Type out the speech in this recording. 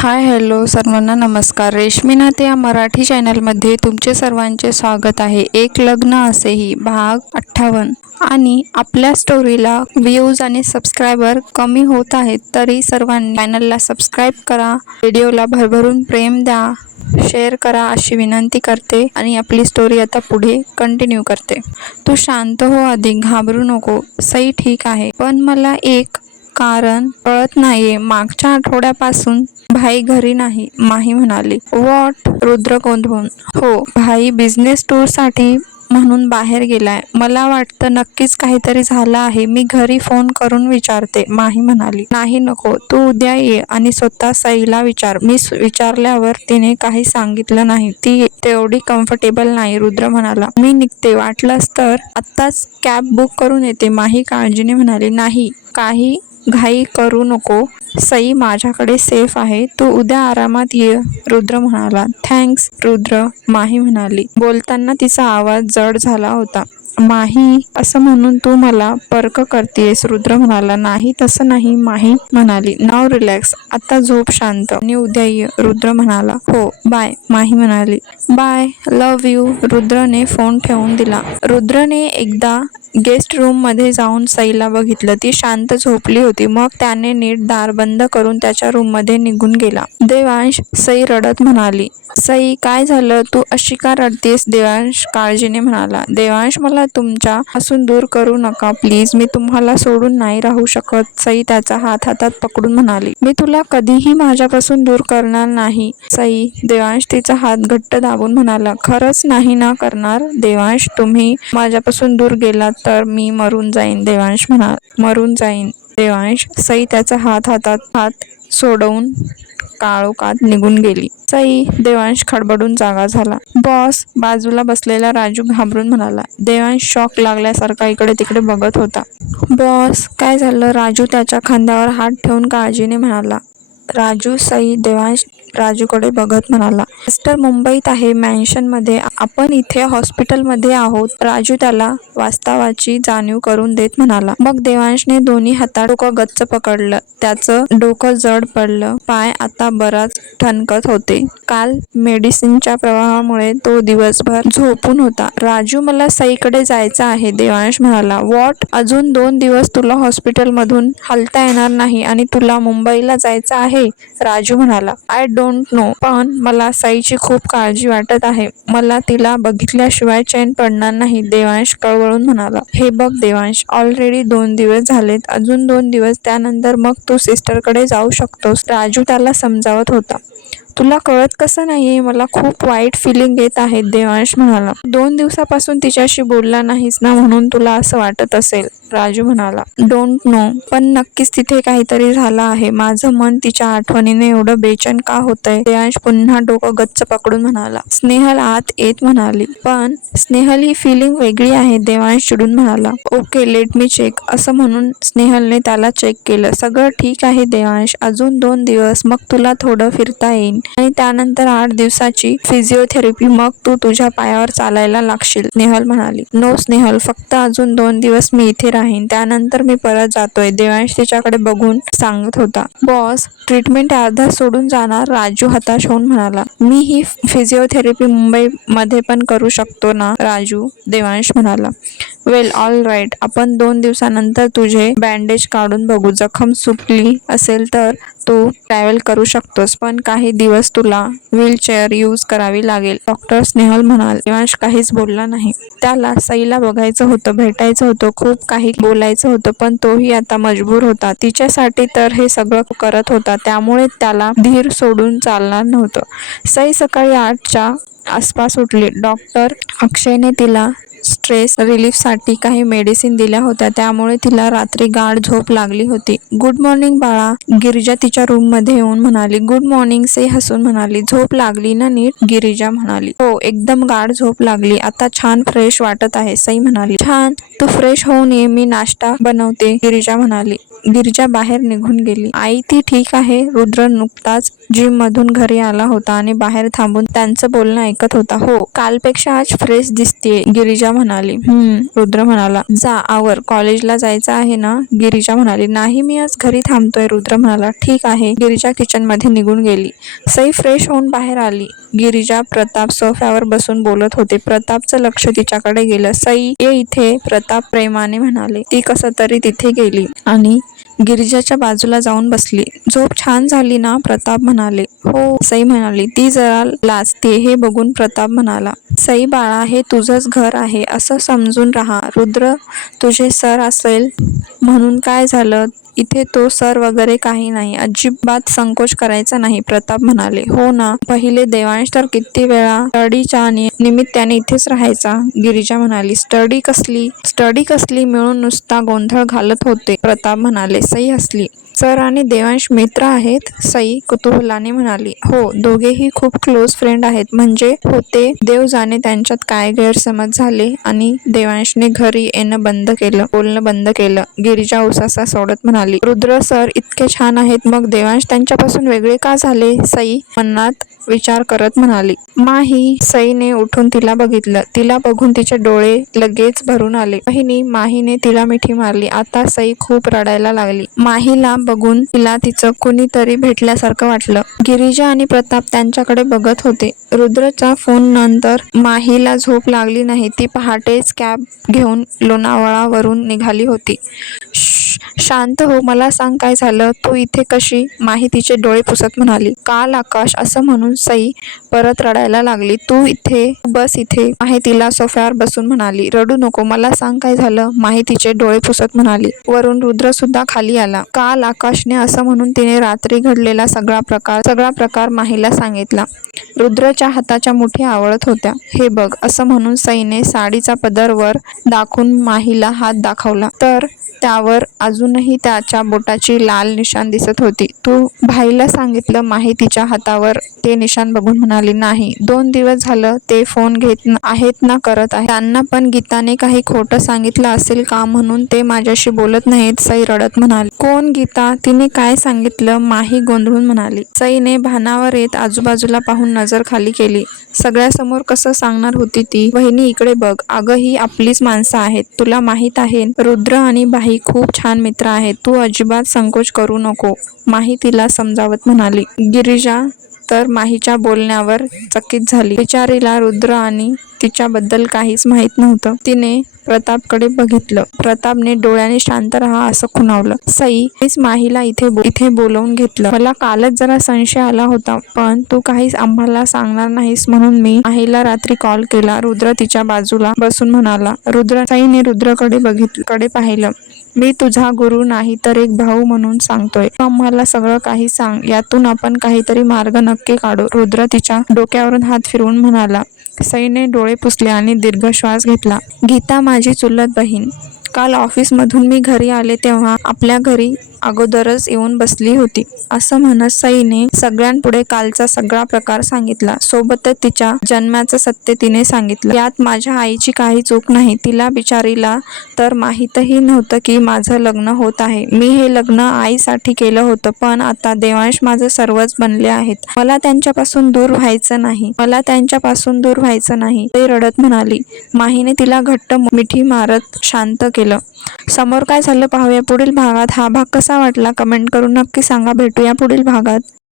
Hi hello सर्वांना नमस्कार. रेशमी नाते या मराठी चॅनलमध्ये तुमचे सर्वांचे स्वागत आहे. एक लग्न असेही भाग अठ्ठावन्न. आणि आपल्या स्टोरीला व्ह्यूज आणि सबस्क्रायबर कमी होत आहेत तरी सर्वांनी चॅनलला सबस्क्राईब करा. व्हिडिओला भरभरून प्रेम द्या. शेअर करा अशी विनंती करते आणि आपली स्टोरी आता पुढे कंटिन्यू करते. तू शांत हो आधी घाबरू नको. सई ठीक आहे पण मला एक कारण कळत नाहीये. मागच्या आठवड्यापासून भाई घरी नाही माही म्हणाली. वॉट? रुद्र गोंधळून. हो भाई बिझनेस टूरसाठी म्हणून बाहेर गेलाय. मला वाटतं नक्कीच काहीतरी झालं आहे. मी घरी फोन करून विचारते माही म्हणाली. नाही नको तू उद्या ये आणि स्वतः सईला विचार. मी विचारल्यावर तिने काही सांगितलं नाही. ती तेवढी कम्फर्टेबल नाही रुद्र म्हणाला. मी निघते. वाटलंच तर आत्ताच कॅब बुक करून येते माही काळजीने म्हणाली. नाही काही घाई करू नको. सई माझ्याकडे सेफ आहे. तू उद्या आरामात ये रुद्र म्हणाला. थँक्स रुद्र माही म्हणाली. बोलताना तिचा आवाज जड झाला होता. माही असं म्हणून तू मला पर्क करतेस रुद्र म्हणाला. नाही तसं नाही माही म्हणाली. नाव रिलॅक्स आता झोप शांत. आणि उद्या ये रुद्र म्हणाला. हो बाय माही म्हणाली. बाय लव यू रुद्रने फोन ठेवून दिला. रुद्रने एकदा गेस्ट रूममध्ये जाऊन सईला बघितलं. ती शांत झोपली होती. मग त्याने नीट दार बंद करून त्याच्या रूममध्ये निघून गेला. देवांश सई रडत म्हणाली सई काय झालं? तू अशी का रडतीस देवांश काळजीने म्हणाला देवांश मला तुमच्या पासून दूर करू नका प्लीज. मी तुम्हाला सोडून नाही राहू शकत. सई त्याचा हात हातात पकडून म्हणाली मी तुला कधीही माझ्यापासून दूर करणार नाही. सई देवांश तिचा हात घट्ट दाबून म्हणाला खरंच नाही ना करणार? देवांश तुम्ही माझ्यापासून दूर गेलात तर मी मरून जाईन देवांश म्हणा मरून जाईन देवांश. सई त्याचा हात हातात हात सोडवून काळोखात निघून गेली. सई देवांश खडबडून जागा झाला. बॉस बाजूला बसलेला राजू घाबरून म्हणाला देवांश शॉक लागल्यासारखा इकडे तिकडे बघत होता. बॉस काय झालं? राजू त्याच्या खांद्यावर हात ठेवून काळजीने म्हणाला राजू सई देवांश राजूकडे बघत म्हणाला मिस्टर मुंबईत आहे मॅन्शनमध्ये आपण इथे हॉस्पिटलमध्ये आहोत. राजू त्याला वास्तवाची जाणीव करून देत म्हणाला. मग देवांशने दोन्ही हातात डोकं गच्च पकडलं. त्याचं डोकं जड पडलं. पाय आता बराच ठणकत होते. काल मेडिसिनच्या प्रवाहामुळे तो दिवसभर झोपून होता. राजू मला सईकडे जायचं आहे देवांश म्हणाला. वॉट? अजून दोन दिवस तुला हॉस्पिटलमधून हलता येणार नाही आणि तुला मुंबईला जायचं आहे? राजू म्हणाला. आय डोंट नो पण मला साईची खूप काळजी वाटत आहे. मला तिला बघितल्याशिवाय चैन पडणार नाही देवांश कळवळून म्हणाला. हे बघ देवांश ऑलरेडी दोन दिवस झालेत. अजून दोन दिवस त्यानंतर मग तू सिस्टरकडे जाऊ शकतोस. राजू त्याला समजावत होता. तुला कळत कसं नाहीये? मला खूप वाईट फिलिंग येत आहे देवांश म्हणाला. दोन दिवसापासून तिच्याशी बोलला नाहीस ना म्हणून तुला असं वाटत असेल? राजू म्हणाला. डोंट नो पण नक्कीच तिथे काहीतरी झालं आहे. माझं मन तिच्या आठवणीने एवढं बेचन का होतंय? देवांश पुन्हा डोकं गच्च पकडून म्हणाला. स्नेहल आत येत म्हणाली. पण स्नेहल ही फिलिंग वेगळी आहे देवांश चिडून म्हणाला. ओके लेट मी चेक असं म्हणून स्नेहलने त्याला चेक केलं. सगळं ठीक आहे देवांश. अजून दोन दिवस. मग तुला थोडं फिरता येईल आणि त्यानंतर आठ दिवसाची फिजिओथेरपी मग तू तुझ्या पायावर चालायला लागशील नेहल म्हणाली. नो स्नेहल फक्त अजून दोन दिवस मी इथे राहीन. त्यानंतर मी परत जातोय देवांश तिच्याकडे बघून सांगत होता. बॉस ट्रीटमेंट अर्धा सोडून जाणार राजू हताश होऊन म्हणाला. मी ही फिजिओथेरपी मुंबईमध्ये पण करू शकतो ना राजू? देवांश म्हणाला. वेल ऑल राईट आपण दोन दिवसानंतर तुझे बँडेज काढून बघू. जखम सुटली असेल तर तू ट्रॅव्हल करू शकतोस पण काही दिवस तुला व्हीलचेअर यूज करावी लागेल. डॉक्टर स्नेहल म्हणाल देवांश काहीच बोलला नाही. त्याला सईला बघायचं होतं भेटायचं होतं खूप काही बोलायचं होतं पण तोही आता मजबूर होता. तिच्यासाठी तर हे सगळं करत होता त्यामुळे त्याला धीर सोडून चालणार नव्हतं. सई सकाळी आठच्या आसपास उठली. डॉक्टर अक्षयने तिला स्ट्रेस रिलीफसाठी काही मेडिसिन दिल्या होत्या. त्यामुळे तिला रात्री गाढ झोप लागली होती. गुड मॉर्निंग बाळा. गिरिजा तिच्या रूममध्ये येऊन म्हणाली गुड मॉर्निंग से हसून म्हणाली. झोप लागली ना नीट? गिरिजा म्हणाली. हो एकदम गाढ झोप लागली. आता छान फ्रेश वाटत आहे सई म्हणाली. छान तू फ्रेश होऊन ये मी नाश्ता बनवते गिरिजा म्हणाली. गिरिजा बाहेर निघून गेली. आई ती ठीक आहे. रुद्र नुकताच जिम मधून घरी आला होता आणि बाहेर थांबून त्यांचं बोलणं ऐकत होता. हो कालपेक्षा आज फ्रेश दिसते गिरिजा म्हणाली. हम्म रुद्र म्हणाला. जा आवर. कॉलेजला जायचं आहे ना? गिरिजा म्हणाली. नाही मी आज घरी थांबतोय रुद्र म्हणाला. ठीक आहे. गिरिजा किचनमध्ये निघून गेली. सई फ्रेश होऊन बाहेर आली. गिरिजा प्रताप सोफ्यावर बसून बोलत होते. प्रतापचं लक्ष तिच्याकडे गेलं. सई ये इथे. प्रताप प्रेमाने म्हणाले ती कसं तरी तिथे गेली आणि गिरिजाच्या बाजूला जाऊन बसली. झोप छान झाली ना? प्रताप म्हणाले. हो सई म्हणाली. ती जरा लाजते हे बघून प्रताप म्हणाला. सई बाळा हे तुझंच घर आहे असं समजून राहा. रुद्र तुझे सर असेल म्हणून काय झालं? इथे तो सर वगैरे काही नाही. अजिबात संकोच करायचा नाही प्रताप म्हणाले. हो ना पहिले देवांश तर किती वेळा स्टडीच्या निमित्ताने इथेच राहायचा? गिरिजा म्हणाली. स्टडी कसली? स्टडी कसली? मिळून नुसता गोंधळ घालत होते प्रताप म्हणाले. सई हसली. सर आणि देवांश मित्र आहेत सई कुतूहलाने म्हणाली. हो दोघेही खूप क्लोज फ्रेंड आहेत. म्हणजे होते देव जाणे त्यांच्यात काय गैरसमज झाले आणि देवांशने घरी येणं बंद केलं बोलणं बंद केलं. गिरिजा उसासा सोडत म्हणाली. रुद्र सर इतके छान आहेत. मग देवांश त्यांच्यापासून वेगळे का झाले? सई मनात विचार करत म्हणाली. माही सईने उठून तिला बघितलं. तिला बघून तिचे डोळे लगेच भरून आले. बहिणी माहीने तिला मिठी मारली. आता सई खूप रडायला लागली. माहीला बघून तिला तिचं कुणीतरी भेटल्यासारखं वाटलं. गिरिजा आणि प्रताप त्यांच्याकडे बघत होते. रुद्रच्या फोन नंतर माहीला झोप लागली नाही. ती पहाटेच कॅब घेऊन लोणावळावरून निघाली होती. शांत हो मला सांग काय झालं? तू इथे कशी? माहितीचे डोळे पुसत म्हणाली. काल आकाश असं म्हणून सई परत रडायला लागली. तू इथे बस इथे. माहितीला सोफ्यावर बसून म्हणाली. रडू नको मला सांग काय झालं? माहितीचे डोळे पुसत म्हणाली. वरून रुद्र सुद्धा खाली आला. काल आकाशने असं म्हणून तिने रात्री घडलेला सगळा प्रकार सगळा प्रकार माहीला सांगितला. रुद्रच्या हाताच्या मुठी आवळत होत्या. हे बघ असं म्हणून सईने साडीचा पदर वर दाखवून माहीला हात दाखवला. तर त्यावर अजून अजूनही त्याच्या बोटाची लाल निशाण दिसत होती. तू भाईला सांगितलं माही तिच्या हातावर. ते निशाण बघून म्हणाली नाही दोन दिवस झालं ते फोन घेत आहेत ना करत आहे. त्यांना पण गीताने काही खोटं सांगितलं असेल का म्हणून ते माझ्याशी बोलत नाहीत सई रडत म्हणाली. कोण गीता? तिने काय सांगितलं? माही गोंधळून म्हणाली. सईने भानावर येत आजूबाजूला पाहून नजर खाली केली. सगळ्यासमोर कसं सांगणार होती ती? वहिनी इकडे बघ. अगं ही आपलीच माणसं आहेत. तुला माहीत आहे रुद्र आणि बाई खूप छान मित्र आहेत तू अजिबात संकोच करू नको. माही तिला समजावत म्हणाली. गिरिजा तर माहीच्या बोलण्यावर चकित झाली. बिचारीला रुद्र आणि तिच्याबद्दल काहीच माहीत नव्हतं. तिने प्रतापकडे बघितलं. प्रतापने डोळ्याने शांत राहा असं खुणावलं. सई मीच माहीला इथे बो- इथे बोलवून घेतलं. मला कालच जरा संशय आला होता पण तू काहीच आम्हाला सांगणार नाहीस म्हणून मी माहीला रात्री कॉल केला. रुद्र तिच्या बाजूला बसून म्हणाला. रुद्र सईने रुद्रकडे बघितलं कडे पाहिलं. मी तुझा गुरु नाही तर एक भाऊ म्हणून सांगतोय. आम्हाला सगळं काही सांग. यातून आपण काहीतरी मार्ग नक्की काढू. रुद्र तिच्या डोक्यावरून हात फिरवून म्हणाला सईने डोळे पुसले आणि दीर्घ श्वास घेतला. गीता माझी चुलत बहीण काल ऑफिसमधून मी घरी आले तेव्हा आपल्या घरी अगोदरच येऊन बसली होती. असं म्हणत सईने सगळ्यांपुढे कालचा सगळा प्रकार सांगितला. सोबतच तिच्या जन्माचं सत्य तिने सांगितलं. यात माझ्या आईची काही चूक नाही. तिला बिचारीला तर माहीतही नव्हतं की माझं लग्न होत आहे. मी हे लग्न आईसाठी केलं होतं पण आता देवांश माझं सर्वच बनले आहेत. मला त्यांच्यापासून दूर व्हायचं नाही. मला त्यांच्यापासून दूर व्हायचं नाही. ते रडत म्हणाली. माहीने तिला घट्ट मिठी मारत शांत केलं. समोर काय झालं पाहूया. पुढील भागात हा भाग कसा कसा वाटला कमेंट करून नक्की सांगा. भेटूया पुढील भागात.